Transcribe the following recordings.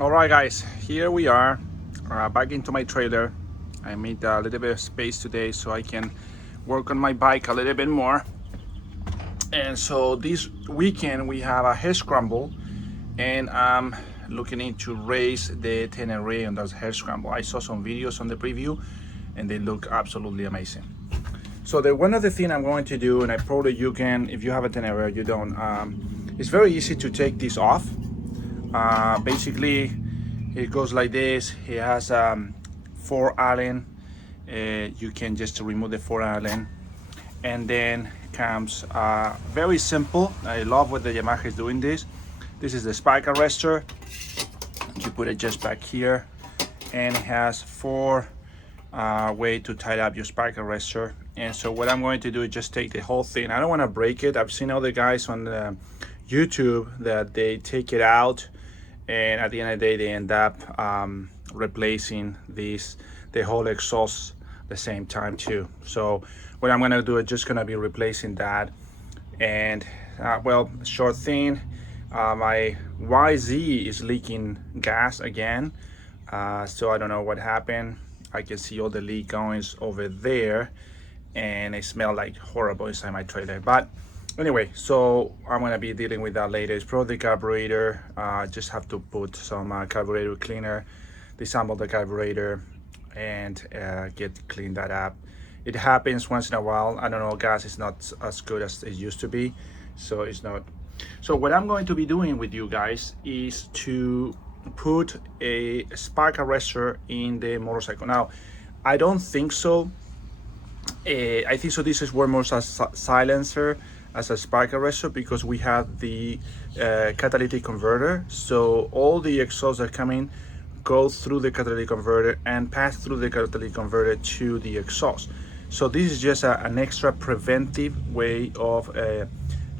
All right, guys, here we are back into my trailer. I made a little bit of space today so I can work on my bike a little bit more. And so this weekend we have a hair scramble, and I'm looking into race the Tenere on those hair scramble. I saw some videos on the preview and they look absolutely amazing. So the one other thing I'm going to do, and I probably you can, if you have a Tenere, you don't, it's very easy to take this off. Basically, it goes like this. It has 4 Allen. You can just remove the 4 Allen, and then comes very simple. I love what the Yamaha is doing this. This is the spark arrestor. You put it just back here, and it has 4 way to tie up your spark arrestor. And so what I'm going to do is just take the whole thing. I don't want to break it. I've seen other guys on the YouTube that they take it out, and at the end of the day they end up replacing the whole exhaust the same time too. So what I'm gonna do is just gonna be replacing that. And well, short thing, my YZ is leaking gas again. So I don't know what happened. I can see all the leak goings over there, and it smelled like horrible inside my trailer. But anyway, so I'm gonna be dealing with that later. It's probably the carburetor. Just have to put some carburetor cleaner, disassemble the carburetor, and clean that up. It happens once in a while. I don't know, gas is not as good as it used to be, so it's not. So what I'm going to be doing with you guys is to put a spark arrestor in the motorcycle. Now, I don't think so. I think so this is work more as a silencer as a spark arrestor, because we have the catalytic converter. So all the exhausts that come in go through the catalytic converter and pass through the catalytic converter to the exhaust. So this is just an extra preventive way of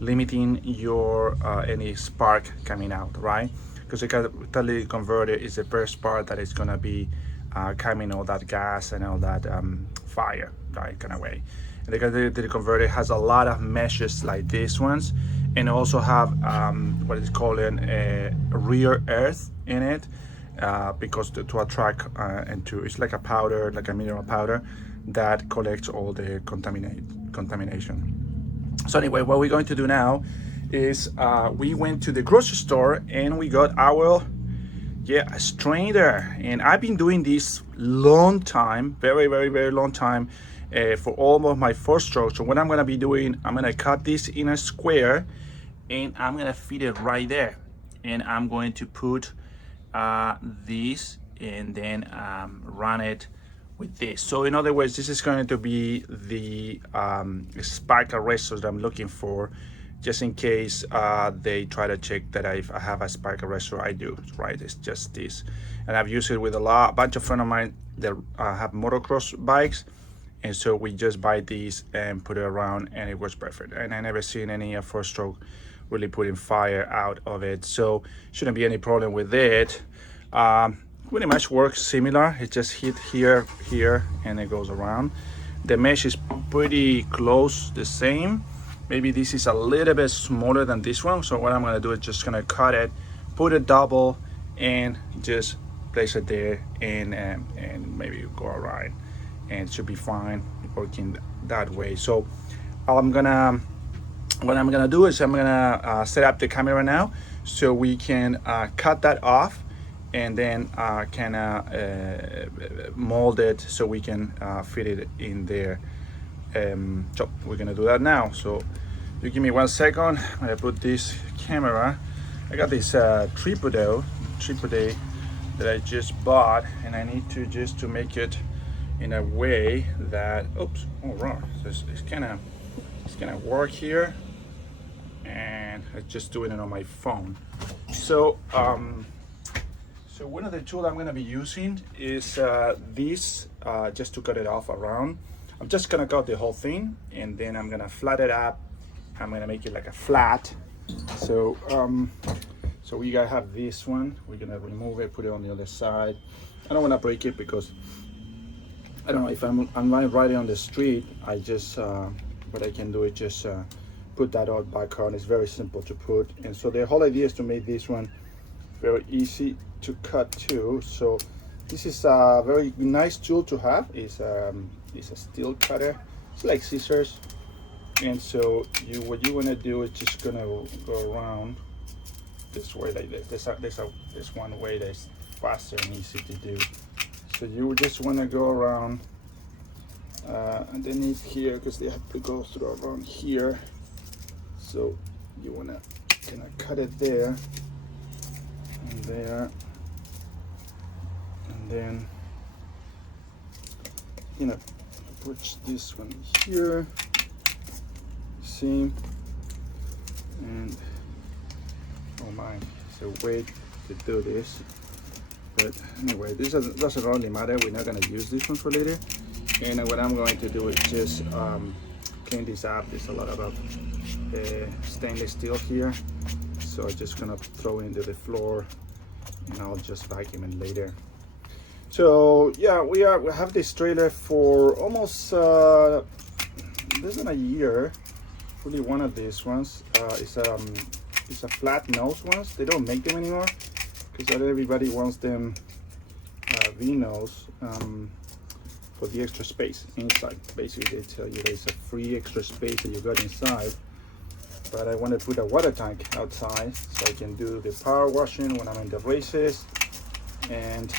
limiting your any spark coming out, right? Because the catalytic converter is the first part that is going to be coming all that gas and all that fire, right, kind of way. And the catalytic converter has a lot of meshes like these ones, and also have what is called a rear earth in it, because to attract it's like a powder, like a mineral powder that collects all the contamination. So anyway, what we're going to do now is we went to the grocery store and we got our a strainer. And I've been doing this long time, very long time, for all of my 4-stroke. So what I'm gonna be doing, I'm gonna cut this in a square and I'm gonna fit it right there, and I'm going to put this and then run it with this. So in other words, this is going to be the spark arrestor that I'm looking for, just in case they try to check that I have a spark arrestor. I do, right? It's just this, and I've used it with a bunch of friends of mine that have motocross bikes, and so we just buy these and put it around, and it works perfect. And I never seen any 4-stroke really putting fire out of it, so shouldn't be any problem with it. Pretty much works similar. It just hit here, and it goes around. The mesh is pretty close, the same. Maybe this is a little bit smaller than this one. So what I'm gonna do is just gonna cut it, put it double, and just place it there, and maybe go around, and it should be fine working that way. So what I'm gonna do is I'm gonna set up the camera now so we can cut that off, and then kind of mold it so we can fit it in there. So we're gonna do that now. So you give me 1 second. I'm gonna put this camera. I got this tripod that I just bought, and I need to make it in a way that all right. So it's gonna work here, and I'm just doing it on my phone. So so one of the tools I'm going to be using is this, just to cut it off around. I'm just going to cut the whole thing, and then I'm going to flat it up. I'm going to make it like a flat. So so we gotta have this one. We're going to remove it, put it on the other side. I don't want to break it because I don't know if I'm riding on the street. I just what I can do is just put that back on. It's very simple to put, and so the whole idea is to make this one very easy to cut too. So this is a very nice tool to have. It's a steel cutter. It's like scissors. And so what you want to do is just gonna go around this way like this. There's one way that's faster and easy to do. So you just want to go around underneath here, because they have to go through around here. So you want to kind of cut it there and there, and then push this one here. See, and oh my, it's a way to do this. But anyway, this doesn't really matter. We're not going to use this one for later. And what I'm going to do is just clean this up. There's a lot of stainless steel here, so I'm just gonna throw it into the floor, and I'll just vacuum it later. So yeah, we have this trailer for almost less than a year. Really, one of these ones. It's a flat nose ones. They don't make them anymore because not everybody wants them V-nose for the extra space inside. Basically, they tell you there's a free extra space that you got inside. But I want to put a water tank outside so I can do the power washing when I'm in the races, and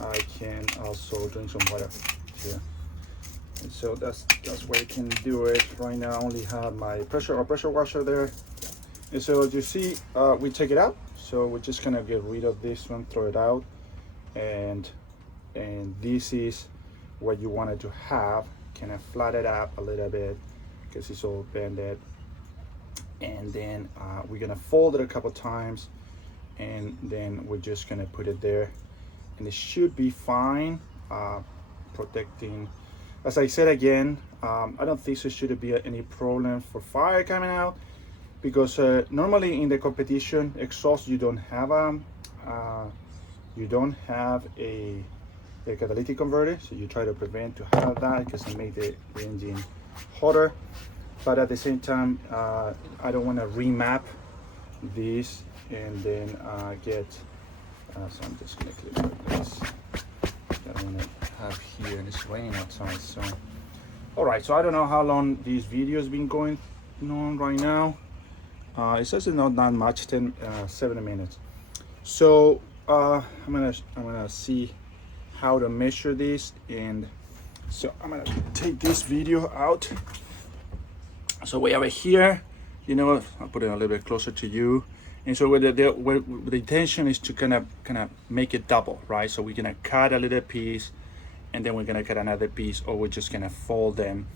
I can also drink some water here. And so that's where I can do it. Right now I only have my pressure washer there. And so as you see, we take it out. So we're just gonna get rid of this one, throw it out, and this is what you wanted to have. Kind of flat it up a little bit because it's all bended. And then we're gonna fold it a couple times, and then we're just gonna put it there, and it should be fine, protecting. As I said again, I don't think there should be any problem for fire coming out, because normally in the competition exhaust you don't have a catalytic converter, so you try to prevent to have that because it makes the engine hotter. But at the same time, I don't want to remap this and then get. So I'm just gonna click like this. That I want to have here, and it's raining outside. So, all right. So I don't know how long this video has been going on right now. It says it's not that much, 7 minutes. So I'm gonna see how to measure this, and so I'm gonna take this video out. So we have it here, I'll put it a little bit closer to you. And so the intention is to kind of make it double, right? So we're gonna cut a little piece, and then we're gonna cut another piece, or we're just gonna fold them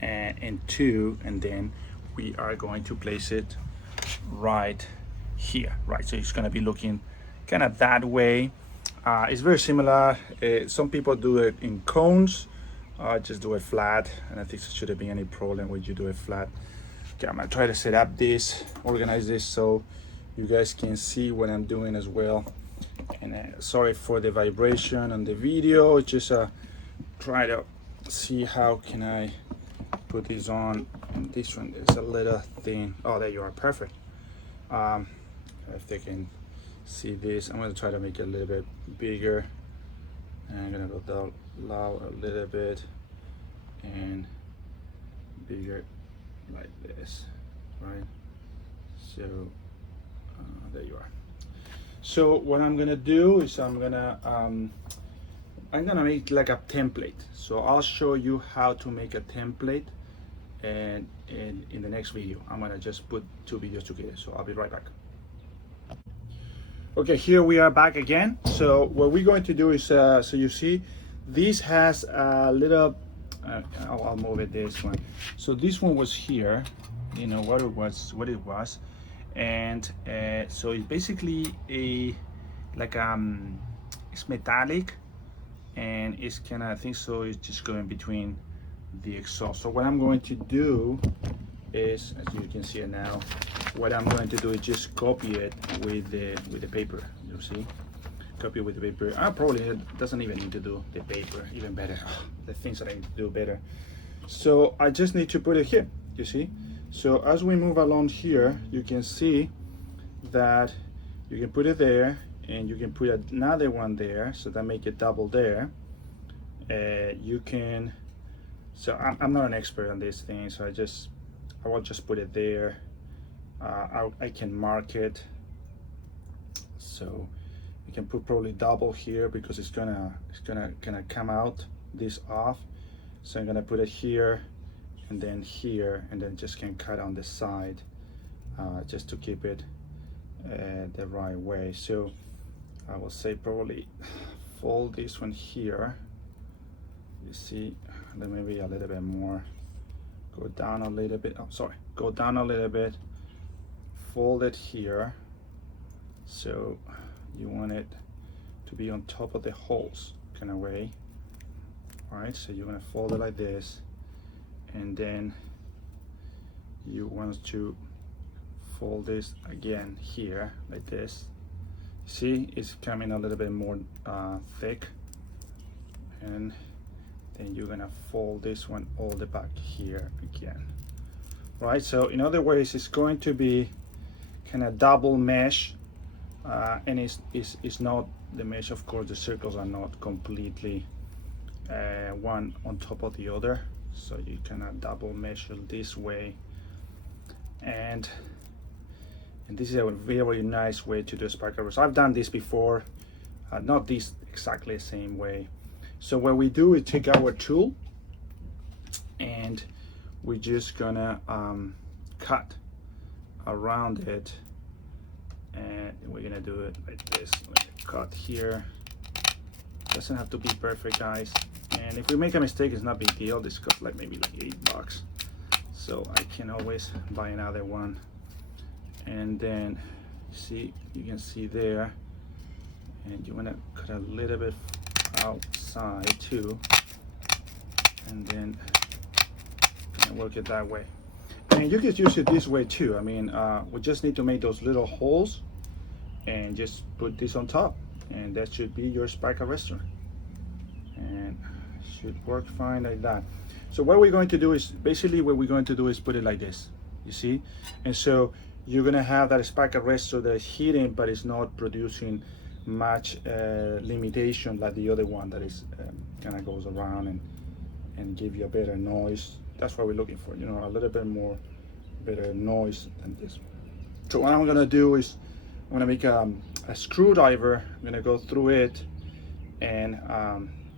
in two, and then we are going to place it right here, right? So it's gonna be looking kind of that way. It's very similar. Some people do it in cones. Just do it flat, and I think there shouldn't be any problem when you do it flat. Okay, I'm gonna try to set up this, organize this so you guys can see what I'm doing as well. And sorry for the vibration on the video. Just try to see how can I put this on. And this one is a little thin. Oh, there you are, perfect. If they can see this, I'm gonna try to make it a little bit bigger. And I'm gonna go down low a little bit and bigger like this, right? So there you are. So what I'm gonna do is I'm gonna make like a template. So I'll show you how to make a template, and in the next video I'm gonna just put two videos together. So I'll be right back. Okay, here we are back again. So what we're going to do is, so you see, this has a little, I'll move it this one. So this one was here, what it was. And so it's basically it's metallic, and it's kind of, I think so, it's just going between the exhaust. So what I'm going to do is, as you can see it now, what I'm going to do is just copy it with the paper. You see, copy it with the paper. I probably doesn't even need to do the paper, even better. The things that I need to do better. So I just need to put it here. You see. So as we move along here, you can see that you can put it there, and you can put another one there, so that make it double there. You can, so I'm not an expert on this thing, so I will just put it there. I can mark it, so you can put probably double here because it's gonna come out this off. So I'm gonna put it here and then here, and then just can cut on the side just to keep it the right way. So I will say probably fold this one here. You see, then maybe a little bit more. Go down a little bit. Oh, sorry. Go down a little bit. Fold it here. So you want it to be on top of the holes, kind of way. All right. So you're gonna fold it like this, and then you want to fold this again here, like this. See, it's coming a little bit more thick, and then you're gonna fold this one all the back here again. Right, so in other words, it's going to be kind of double mesh, and it's not the mesh, of course, the circles are not completely one on top of the other, so you cannot double measure this way. And this is a very nice way to do sparkle arrestor. I've done this before, not this exactly the same way. So what we do is take our tool and we're just gonna cut around it, and we're gonna do it like this. Cut here. Doesn't have to be perfect, guys. And if we make a mistake, it's not a big deal. This costs like maybe like $8, so I can always buy another one. And then see, you can see there, and you want to cut a little bit outside too, and then work it that way. And you can use it this way too. I mean, we just need to make those little holes and just put this on top, and that should be your spike arrestor, and should work fine like that. So what we're going to do is basically put it like this, you see. And so you're gonna have that spike arrestor that is hidden, but it's not producing much limitation like the other one that is kind of goes around and give you a better noise. That's what we're looking for, you know, a little bit more better noise than this. So what I'm gonna do is I'm gonna make a screwdriver. I'm gonna go through it and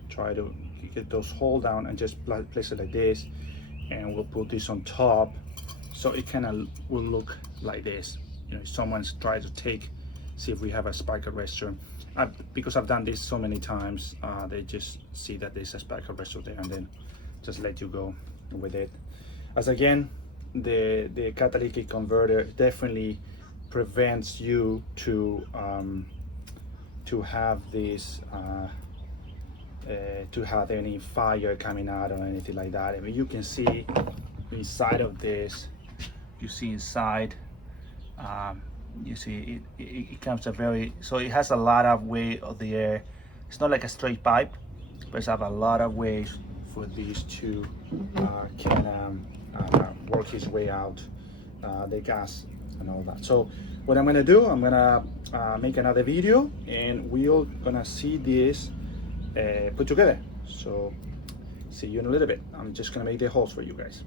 try to get those holes down and just place it like this, and we'll put this on top. So it kind of will look like this. You know, if someone's trying to see if we have a spike arrestor. Because I've done this so many times, they just see that there's a spike arrestor there and then just let you go with it. As again, the catalytic converter definitely prevents you to have this to have any fire coming out or anything like that. I mean, you can see inside of this. You see inside, you see it comes a so it has a lot of way of the air. It's not like a straight pipe, but it's have a lot of ways for these to can work his way out, the gas and all that. So what I'm gonna do, I'm gonna make another video, and we're gonna see this put together. So see you in a little bit. I'm just gonna make the holes for you guys.